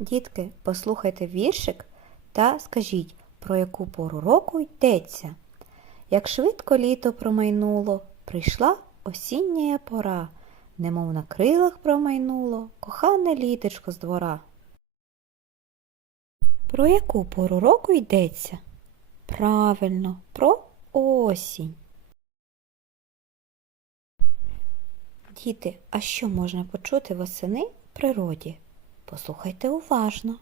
Дітки, послухайте віршик та скажіть, про яку пору року йдеться. Як швидко літо промайнуло, прийшла осіння пора, немов на крилах промайнуло кохане літечко з двора. Про яку пору року йдеться? Правильно, про осінь. Діти, а що можна почути восени в природі? Послухайте уважно.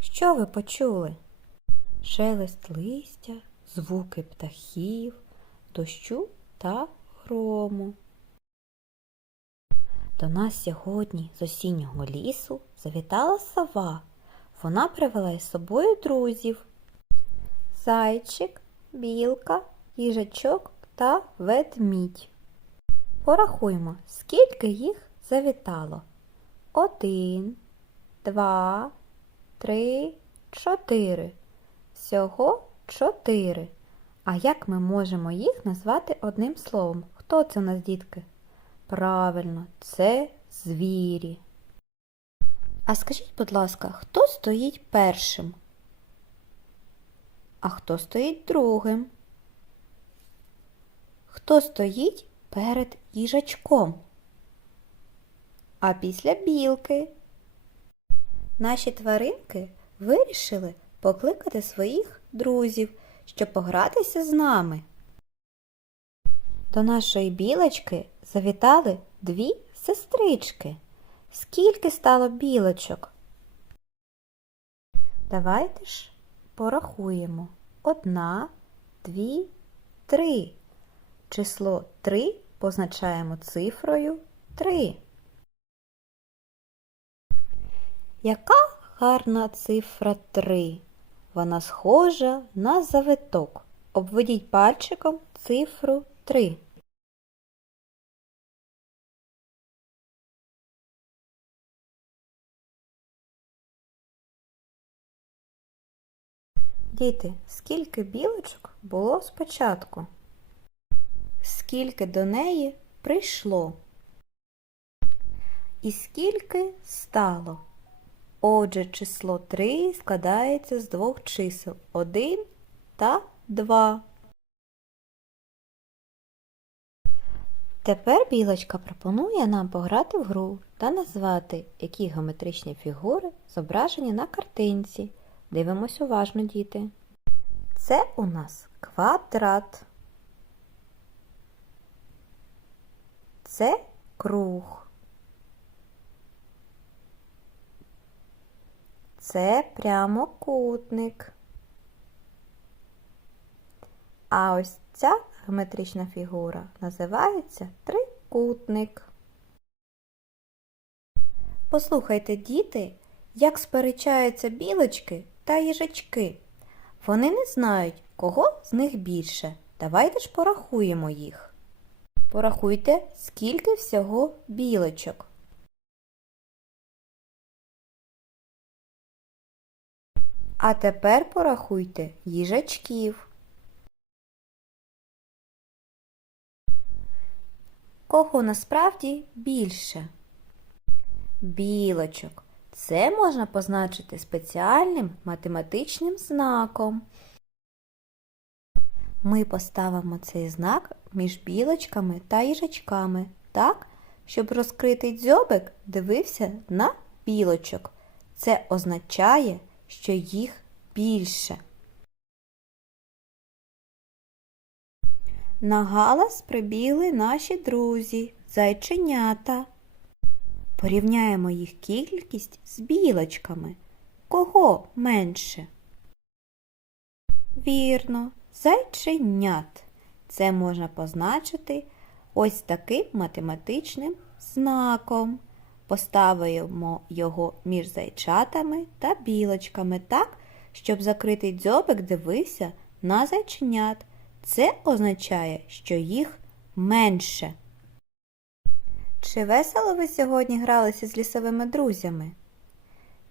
Що ви почули? Шелест листя, звуки птахів, дощу та грому. До нас сьогодні з осіннього лісу завітала сова. Вона привела із собою друзів. Зайчик, білка, їжачок та ведмідь. Порахуймо, скільки їх завітало. Один, два, три, чотири. Всього чотири. А як ми можемо їх назвати одним словом? Хто це у нас, дітки? Правильно, це звірі. А скажіть, будь ласка, хто стоїть першим? А хто стоїть другим? Хто стоїть перед їжачком? А після білки? Наші тваринки вирішили покликати своїх друзів, щоб погратися з нами. До нашої білочки завітали дві сестрички. Скільки стало білочок? Давайте ж порахуємо. Одна, дві, три. Число три позначаємо цифрою три. Яка гарна цифра 3. Вона схожа на завиток. Обведіть пальчиком цифру 3. Діти, скільки білочок було спочатку? Скільки до неї прийшло? І скільки стало? Отже, число 3 складається з двох чисел 1 та 2. Тепер білочка пропонує нам пограти в гру та назвати, які геометричні фігури зображені на картинці. Дивимось уважно, діти. Це у нас квадрат. Це круг. Це прямокутник. А ось ця геометрична фігура називається трикутник. Послухайте, діти, як сперечаються білочки та їжачки. Вони не знають, кого з них більше. Давайте ж порахуємо їх. Порахуйте, скільки всього білочок. А тепер порахуйте їжачків. Кого насправді більше? Білочок. Це можна позначити спеціальним математичним знаком. Ми поставимо цей знак між білочками та їжачками так, щоб розкритий дзьобик дивився на білочок. Це означає, що їх більше. На галас прибігли наші друзі, зайченята. Порівняємо їх кількість з білочками. Кого менше? Вірно, зайченят. Це можна позначити ось таким математичним знаком. Поставимо його між зайчатами та білочками так, щоб закритий дзьобик дивився на зайченят. Це означає, що їх менше. Чи весело ви сьогодні гралися з лісовими друзями?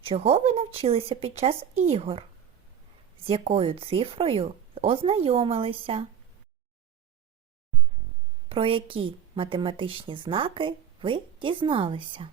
Чого ви навчилися під час ігор? З якою цифрою ознайомилися? Про які математичні знаки ви дізналися?